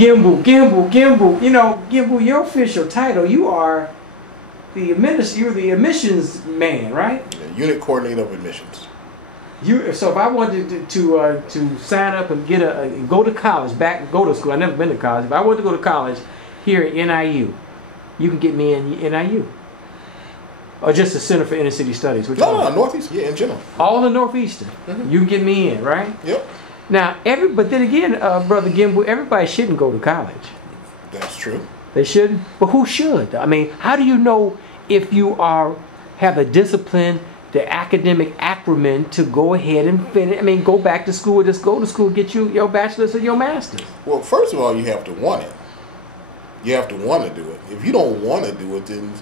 Gimbu. You know, Gimbu, your official title, you are you're the admissions man, right? Yeah, unit coordinator of admissions. So if I wanted to sign up and go to college, go to school. I've never been to college. If I wanted to go to college here at NIU, you can get me in NIU. Or just the Center for Inner City Studies? No, Northeast, yeah, in general. All the Northeastern. Mm-hmm. You can get me in, right? Yep. Now, but then again, Brother Gimbu, everybody shouldn't go to college. That's true. They shouldn't? But who should? I mean, how do you know if you have the discipline, the academic acumen to go ahead and finish? I mean, go back to school, just go to school, get your bachelor's or your master's. Well, first of all, you have to want it. You have to want to do it. If you don't want to do it, then,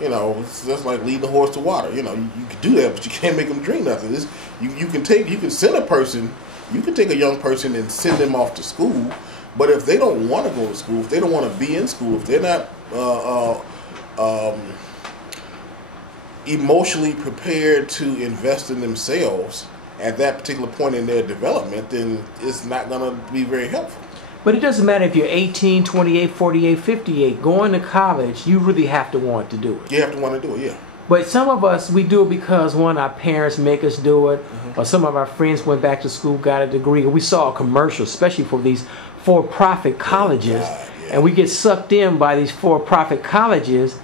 you know, it's just like leading a horse to water. You know, you can do that, but you can't make them drink nothing. You can send a person, you can take a young person and send them off to school, but if they don't want to go to school, if they don't want to be in school, if they're not emotionally prepared to invest in themselves at that particular point in their development, then it's not going to be very helpful. But it doesn't matter if you're 18, 28, 48, 58. Going to college, you really have to want to do it. You have to want to do it, yeah. But some of us, we do it because, one, our parents make us do it, or some of our friends went back to school, got a degree, or we saw a commercial, especially for these for-profit colleges, and we get sucked in by these for-profit colleges,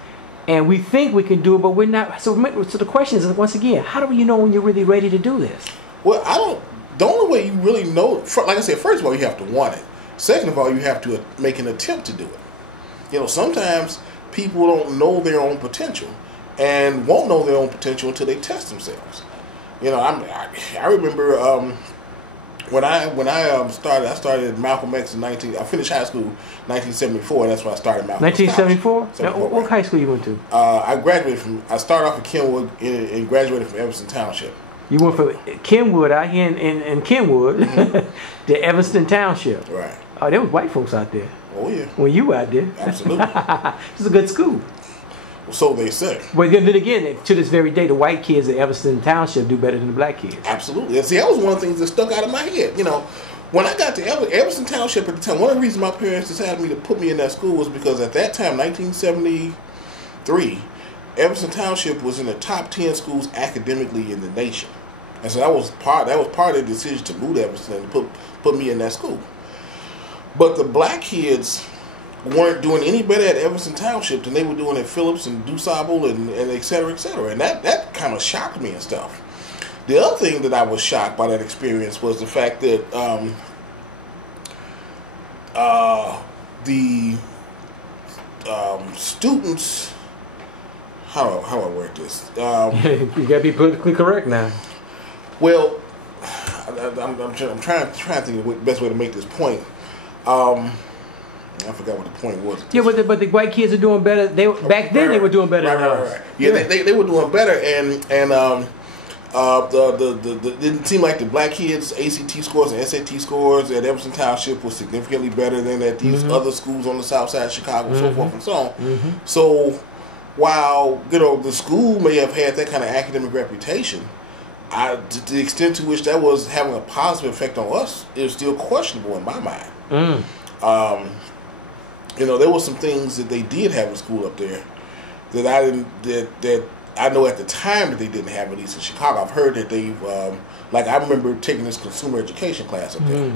and we think we can do it, but we're not. So the question is, once again, how do you know when you're really ready to do this? Well, the only way you really know, like I said, first of all, you have to want it. Second of all, you have to make an attempt to do it. You know, sometimes people don't know their own potential and won't know their own potential until they test themselves. You know, I remember when I started at Malcolm X I finished high school in 1974. That's when I started Malcolm X. 1974? What high school you went to? I started off in Kenwood and graduated from Evanston Township. You went from Kenwood out here in Kenwood to Evanston Township. Right. Oh, there was white folks out there. Oh, yeah. When you were out there. Absolutely. It's a good school. Well, so they say. But then again, to this very day, the white kids at Evanston Township do better than the black kids. Absolutely. And see, that was one of the things that stuck out of my head. You know, when I got to Evanston Township at the time, one of the reasons my parents decided me to put me in that school was because at that time, 1973, Evanston Township was in the top 10 schools academically in the nation. And so that was part of the decision to move to Evanston and put me in that school. But the black kids weren't doing any better at Evanston Township than they were doing at Phillips and DuSable and et cetera, et cetera. And that kind of shocked me and stuff. The other thing that I was shocked by that experience was the fact that the students, how do I word this? You got to be politically correct now. Well, I'm trying to think of the best way to make this point. I forgot what the point was. Yeah, but the white kids are doing better. Back then they were doing better than us. Right. Yeah, they were doing better, and it didn't seem like the black kids' ACT scores and SAT scores at Evanston Township was significantly better than at these other schools on the south side of Chicago, so forth and so on. So while the school may have had that kind of academic reputation, to the extent to which that was having a positive effect on us, it was still questionable in my mind. There were some things that they did have in school up there that I didn't. That I know at the time that they didn't have, at least in Chicago. I've heard that they've. I remember taking this consumer education class up there,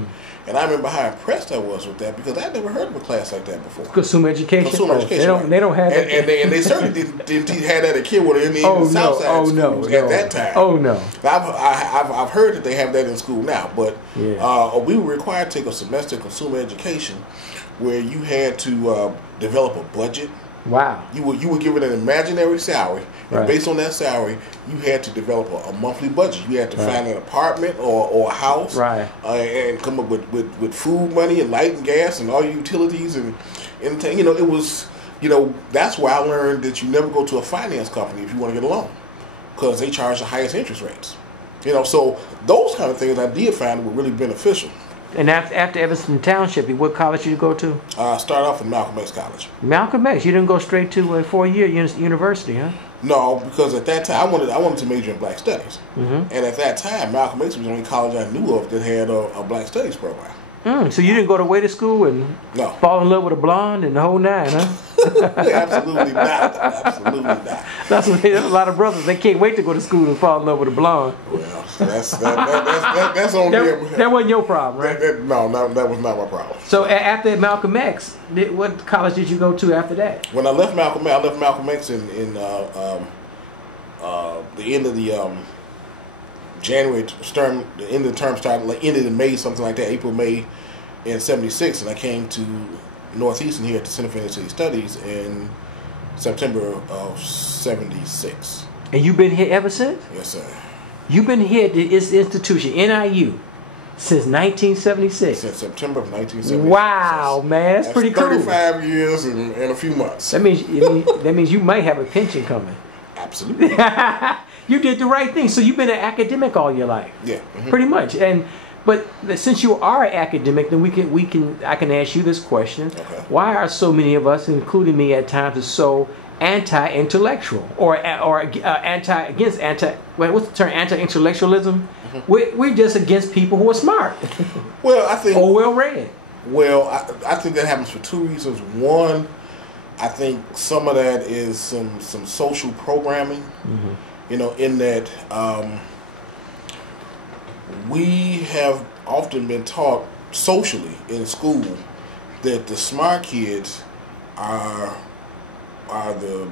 and I remember how impressed I was with that because I'd never heard of a class like that before. Consumer education. They don't have that. And they certainly didn't have that at Kenwood or in the South Side schools at that time. Oh no! I've heard that they have that in school now, but we were required to take a semester of consumer education where you had to develop a budget. Wow. You were given an imaginary salary, and based on that salary, you had to develop a monthly budget. You had to find an apartment or a house, and come up with food money and light and gas and all your utilities and it was that's where I learned that you never go to a finance company if you want to get a loan because they charge the highest interest rates. So those kind of things I did find were really beneficial. And after Evanston Township, what college did you go to? Started off at Malcolm X College. Malcolm X. You didn't go straight to a 4-year university, huh? No, because at that time I wanted to major in Black Studies, and at that time Malcolm X was the only college I knew of that had a Black Studies program. So you didn't go to way to school and No. fall in love with a blonde and the whole nine, huh? Absolutely not. Absolutely not. That's what a lot of brothers. They can't wait to go to school and fall in love with a blonde. Well, that's on them. That wasn't your problem, right? No, that was not my problem. So after Malcolm X, what college did you go to after that? When I left Malcolm X in the end of the January term. The end of the term started ended in May, something like that, April, May, in '76, and I came to Northeastern here at the Center for Inner City Studies in September of '76. And you've been here ever since? Yes, sir. You've been here at this institution, NIU, since 1976. Since September of 1976. Wow, man, that's pretty cool. 35 years and a few months. That means you might have a pension coming. Absolutely. You did the right thing. So you've been an academic all your life. Yeah. Pretty much. But since you are an academic, then I can ask you this question. Okay. Why are so many of us, including me at times, so anti-intellectual or what's the term, anti-intellectualism? We're just against people who are smart. Well, I think, or well-read. Well, I think that happens for two reasons. One, I think some of that is some social programming. You know, in that we have often been taught socially in school that the smart kids are the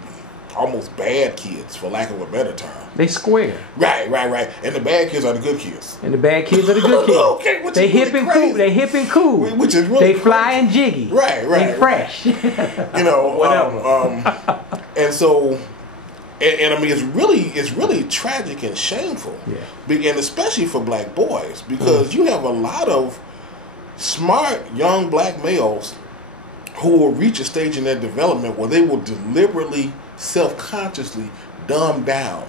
almost bad kids, for lack of a better term. They square. Right. And the bad kids are the good kids. And the bad kids are the good kids. Okay, which they is hip really and crazy. cool. They hip and cool. Which is really they fly and jiggy. Right. They fresh. You know, whatever. And so, and I mean, it's really tragic and shameful. Yeah. And especially for black boys, because you have a lot of smart young black males who will reach a stage in their development where they will deliberately, self-consciously dumb down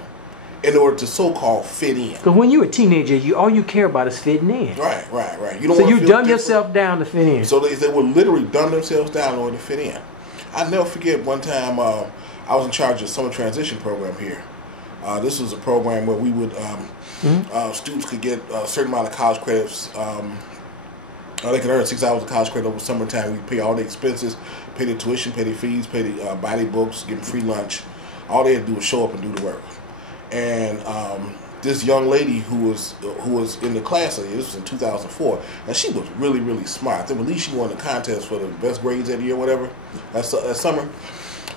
in order to so-called fit in. Because when you're a teenager, all you care about is fitting in. Right. So you dumb yourself down to fit in. So they will literally dumb themselves down in order to fit in. I'll never forget one time I was in charge of the summer transition program here. This was a program where we would students could get a certain amount of college credits. They could earn 6 hours of college credit over summertime. We pay all the expenses, pay the tuition, pay the fees, pay the buy the books, give them free lunch. All they had to do was show up and do the work. And this young lady who was in the class, this was in 2004, and she was really, really smart. I think at least she won the contest for the best grades that year, whatever, that summer.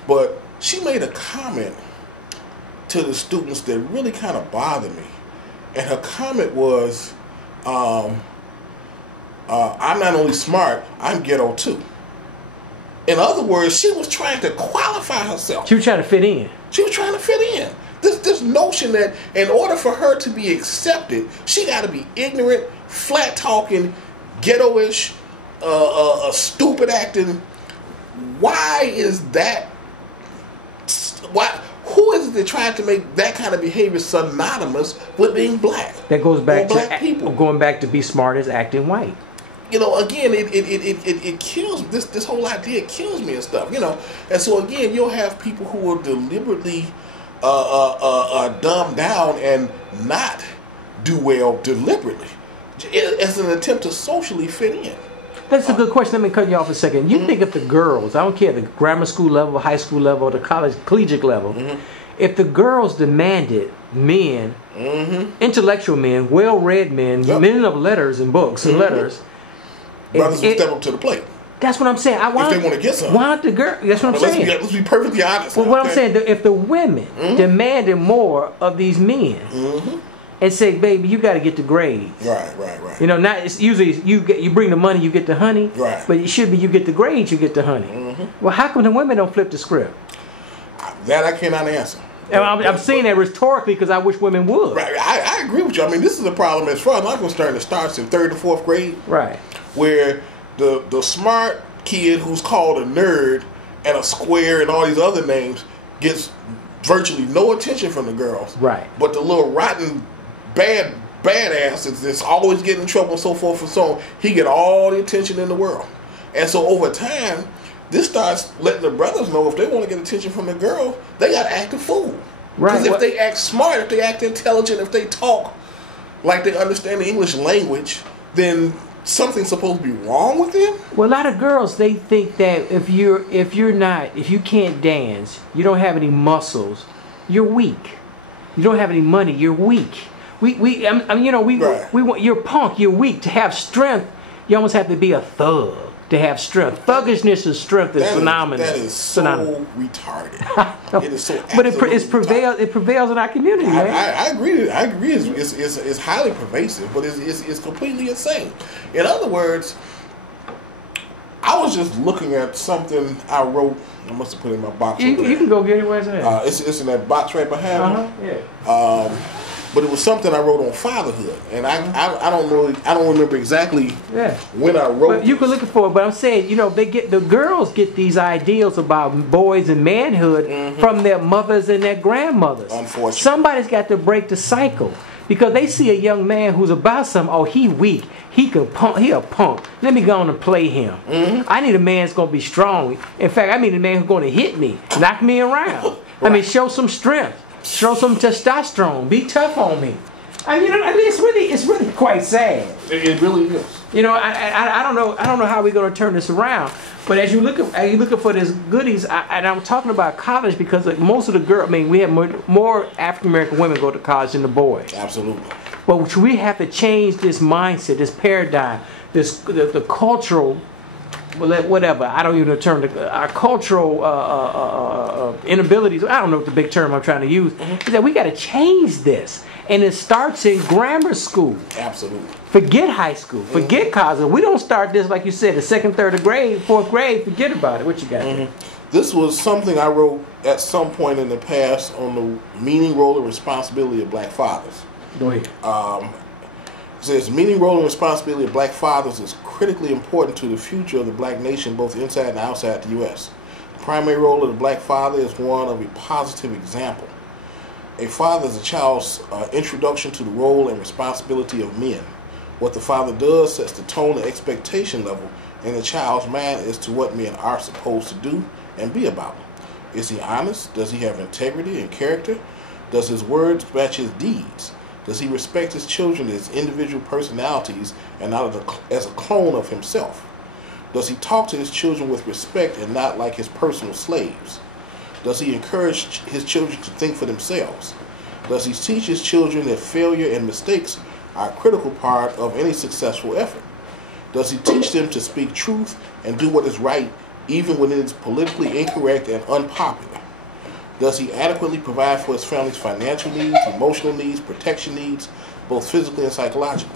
But she made a comment to the students that really kind of bothered me. And her comment was, I'm not only smart, I'm ghetto too. In other words, she was trying to qualify herself. She was trying to fit in. She was trying to fit in. This notion that in order for her to be accepted, she got to be ignorant, flat talking, ghetto-ish, stupid acting. Why is that? Why? Who is it that tried to make that kind of behavior synonymous with being black? That goes back to people. Going back to be smart is acting white. You know, again, it kills this whole idea. It kills me and stuff. You know, and so again, you'll have people who will deliberately dumb down and not do well deliberately as an attempt to socially fit in. That's a good question. Let me cut you off a second. You think if the girls, I don't care the grammar school level, high school level, or the collegiate level, if the girls demanded men, intellectual men, well-read men, men of letters and books and letters, brothers would step up to the plate. That's what I'm saying. If they want to get something. Why don't the girl? That's what I'm saying. Let's be perfectly honest. Well, what I'm saying, if the women demanded more of these men, and say, baby, you got to get the grades. Right. You know, not it's usually you bring the money, you get the honey. Right. But it should be you get the grades, you get the honey. Well, how come the women don't flip the script? That I cannot answer. And I'm saying that rhetorically because I wish women would. Right. I agree with you. I mean, this is a problem as far as I'm concerned. It starts in 3rd and 4th grade. Right. Where the smart kid who's called a nerd and a square and all these other names gets virtually no attention from the girls. Right. But the little rotten badass that's always getting in trouble and so forth and so on, he get all the attention in the world. And so over time, this starts letting the brothers know if they want to get attention from the girl, they got to act a fool. Right. Because if they act smart, if they act intelligent, if they talk like they understand the English language, then something's supposed to be wrong with them? Well, a lot of girls, they think that if you can't dance, you don't have any muscles, you're weak. You don't have any money, you're weak. You're punk, you're weak. To have strength, you almost have to be a thug to have strength. Thuggishness and strength is phenomenal. That is so retarded. It is so. But it prevails in our community, man. I agree. I agree. It's highly pervasive, but it's completely insane. In other words, I was just looking at something I wrote. I must have put it in my box. You can go get it. Where's that? It's in that box right behind me. Yeah. But it was something I wrote on fatherhood, and I don't remember exactly when I wrote. But you can look for it. But I'm saying, the girls get these ideals about boys and manhood from their mothers and their grandmothers. Unfortunately, somebody's got to break the cycle. Because they see a young man who's about something. Oh, he weak. He a punk. Let me go on and play him. I need a man that's going to be strong. In fact, I need a man who's going to hit me, knock me around. Right. I mean, show some strength, show some testosterone, be tough on me. It's really quite sad. It really is. I don't know how we're going to turn this around. But as you're looking for these goodies, and I'm talking about college because most of the girls, we have more African American women go to college than the boys. Absolutely. But we have to change this mindset, this paradigm, the cultural, whatever. I don't even know the term. Our cultural inabilities. I don't know what the big term I'm trying to use. Is that we got to change this. And it starts in grammar school. Absolutely. Forget high school. Forget college. We don't start this, like you said, the second, third grade, fourth grade. Forget about it. What you got there? This was something I wrote at some point in the past on the meaning, role, and responsibility of black fathers. Go ahead. It says, meaning, role, and responsibility of black fathers is critically important to the future of the black nation, both inside and outside the U.S. The primary role of the black father is one of a positive example. A father is a child's introduction to the role and responsibility of men. What the father does sets the tone and expectation level in the child's mind as to what men are supposed to do and be about. Is he honest? Does he have integrity and character? Does his words match his deeds? Does he respect his children as individual personalities and not as a clone of himself? Does he talk to his children with respect and not like his personal slaves? Does he encourage his children to think for themselves? Does he teach his children that failure and mistakes are a critical part of any successful effort? Does he teach them to speak truth and do what is right even when it is politically incorrect and unpopular? Does he adequately provide for his family's financial needs, emotional needs, protection needs, both physically and psychologically?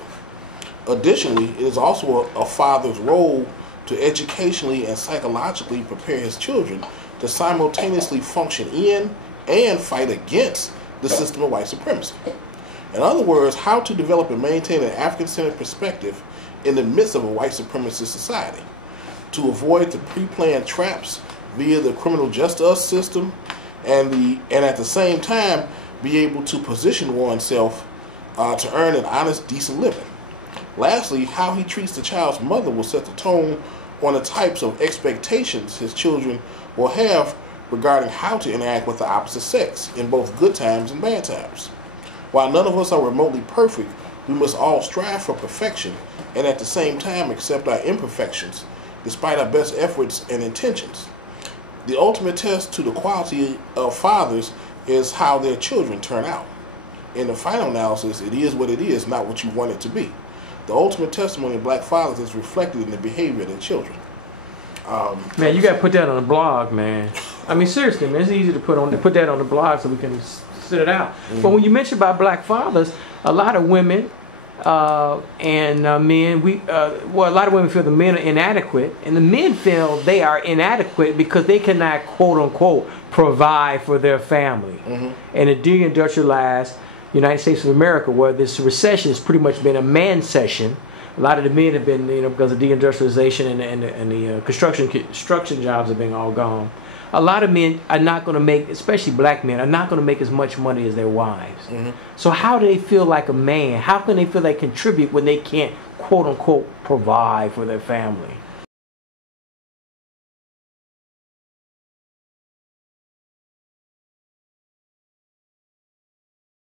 Additionally, it is also a father's role to educationally and psychologically prepare his children to simultaneously function in and fight against the system of white supremacy. In other words, how to develop and maintain an African-centered perspective in the midst of a white supremacist society, to avoid the pre-planned traps via the criminal justice system, and at the same time be able to position oneself to earn an honest, decent living. Lastly, how he treats the child's mother will set the tone on the types of expectations his children will have regarding how to interact with the opposite sex in both good times and bad times. While none of us are remotely perfect, we must all strive for perfection and at the same time accept our imperfections despite our best efforts and intentions. The ultimate test to the quality of fathers is how their children turn out. In the final analysis, it is what it is, not what you want it to be. The ultimate testimony of black fathers is reflected in the behavior of their children. Man, you got to put that on the blog, man. I mean, seriously, man, it's easy to put that on the blog so we can sit it out. But when you mention about black fathers, a lot of women and men, a lot of women feel the men are inadequate, and the men feel they are inadequate because they cannot, quote unquote, provide for their family. And the deindustrialized United States of America, where this recession has pretty much been a man session. A lot of the men have been, because of deindustrialization and the construction jobs have been all gone. A lot of men are not going to make, especially black men, are not going to make as much money as their wives. So how do they feel like a man? How can they feel they contribute when they can't, quote unquote, provide for their family?